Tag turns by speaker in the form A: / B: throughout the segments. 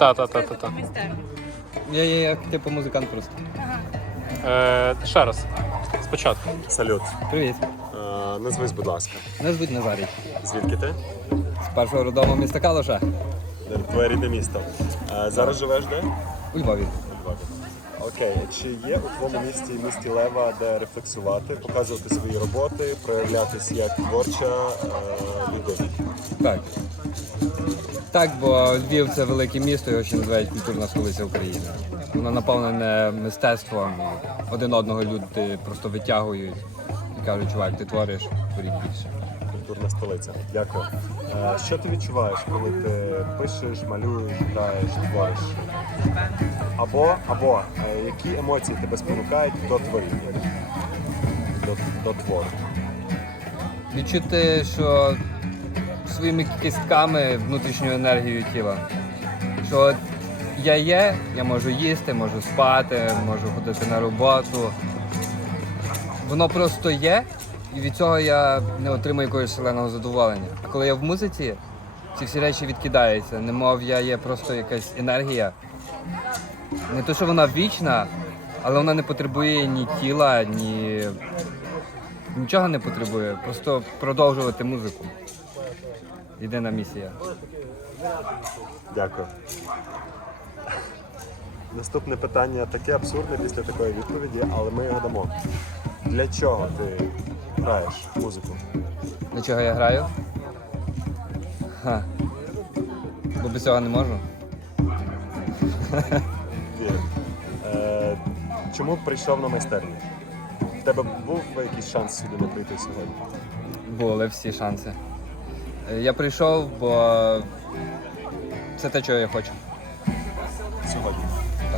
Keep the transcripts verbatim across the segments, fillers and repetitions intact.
A: Та, та, та, та, та.
B: Я є як типу музикант просто.
A: Е, ще раз. Спочатку.
C: Салют.
B: Привіт.
C: Е, Назвись, будь ласка.
B: Мене звуть Назарій.
C: Звідки ти?
B: З першого роддому міста Калуша.
C: Твоє рідне місто. Е, Зараз живеш де?
B: У Львові.
C: У Львові. Окей. Чи є у твоєму місті, місті Лева, де рефлексувати, показувати свої роботи, проявлятись як творча е, людина?
B: Так. Так, бо Львів – це велике місто, його ще називають культурна столиця України. Воно наповнене мистецтвом, один одного люди просто витягують і кажуть, чувак, ти твориш, творіть більше.
C: Культурна столиця. Дякую. Е, Що ти відчуваєш, коли ти пишеш, малюєш, граєш, твориш? Або, або е, які емоції тебе спонукають до творіння, до, до твору?
B: Відчути, що своїми кістками внутрішню енергію тіла. Що от я є, я можу їсти, можу спати, можу ходити на роботу. Воно просто є, і від цього я не отримую якогось шаленого задоволення. А коли я в музиці, ці всі речі відкидаються, немов я є просто якась енергія. Не то, що вона вічна, але вона не потребує ні тіла, ні... нічого не потребує. Просто продовжувати музику. Єдина місія.
C: Дякую. Наступне питання таке абсурдне після такої відповіді, але ми його дамо. Для чого ти граєш музику?
B: Для чого я граю? Ха. Бо без цього не можу.
C: Вірю. Е, чому прийшов на майстерню? В тебе був якийсь шанс сюди не прийти сьогодні?
B: Були всі шанси. Е, Я прийшов, бо це те, чого я хочу.
C: Сьогодні.
B: Так.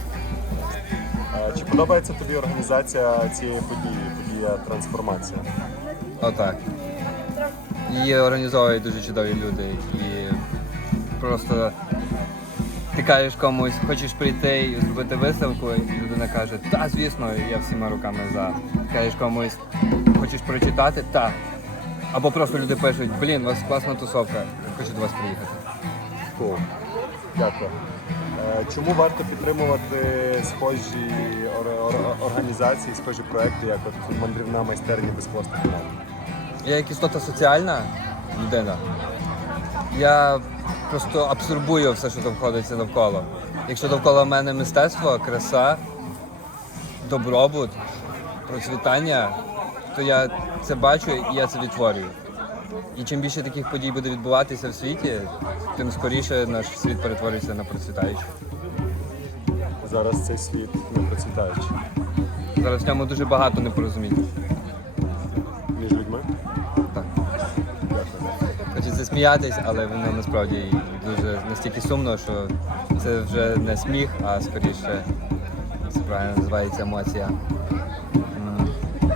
C: Е, чи подобається тобі організація цієї події, подія трансформація?
B: Отак. Її організовують дуже чудові люди. І просто ти кажеш комусь, хочеш прийти і зробити виставку, і людина каже, та, звісно, я всіма руками за. Кажеш комусь, хочеш прочитати? Та. Або просто люди пишуть, блін, у вас класна тусовка, хочу до вас приїхати.
C: Cool. Дякую. Е, чому варто підтримувати схожі ор- ор- організації, схожі проекти, як от мандрівна майстерня без хвоста каналу?
B: Я як істота соціальна людина. Я просто абсорбую все, що довходиться навколо. Якщо довкола мене мистецтво, краса, добробут, процвітання, то я це бачу і я це відтворюю. І чим більше таких подій буде відбуватися в світі, тим скоріше наш світ перетворюється на процвітаючий.
C: Зараз цей світ не процвітаючий.
B: Зараз в ньому дуже багато непорозумінь.
C: Між людьми?
B: Так.
C: Дякую.
B: Хочеться сміятись, але воно насправді дуже настільки сумно, що це вже не сміх, а скоріше це правильно називається емоція. М.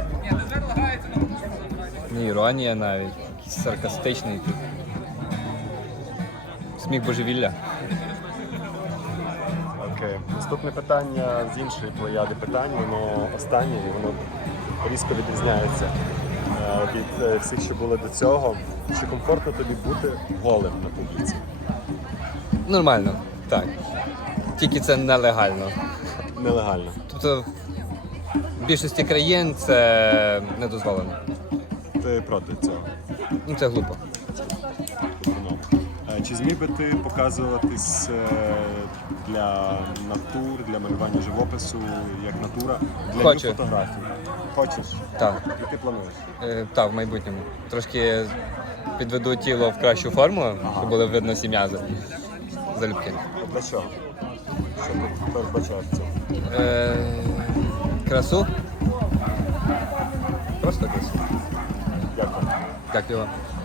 B: Не іронія навіть, якийсь саркастичний тут. Сміх божевілля.
C: Окей. Наступне питання з іншої плеяди питань, воно останнє і воно різко відрізняється е, від е, всіх, що були до цього. Чи комфортно тобі бути голим на публіці?
B: Нормально, так. Тільки це нелегально.
C: Нелегально.
B: Тобто в більшості країн це не дозволено.
C: Ти проти цього?
B: Ну це глупо.
C: Ну. Е, Чи зміг би ти показуватись е, для натур, для малювання живопису, як натура, для
B: Хочу.
C: фотографій? Хочеш?
B: Так.
C: І ти плануєш?
B: Е, так, в майбутньому. Трошки підведу тіло в кращу форму, щоб було видно всі м'язи. Залюбки.
C: Для чого? Що ти передбачаєш в цьому?
B: Е, красу? Просто красу.
C: Дякую.
B: Дякую вам.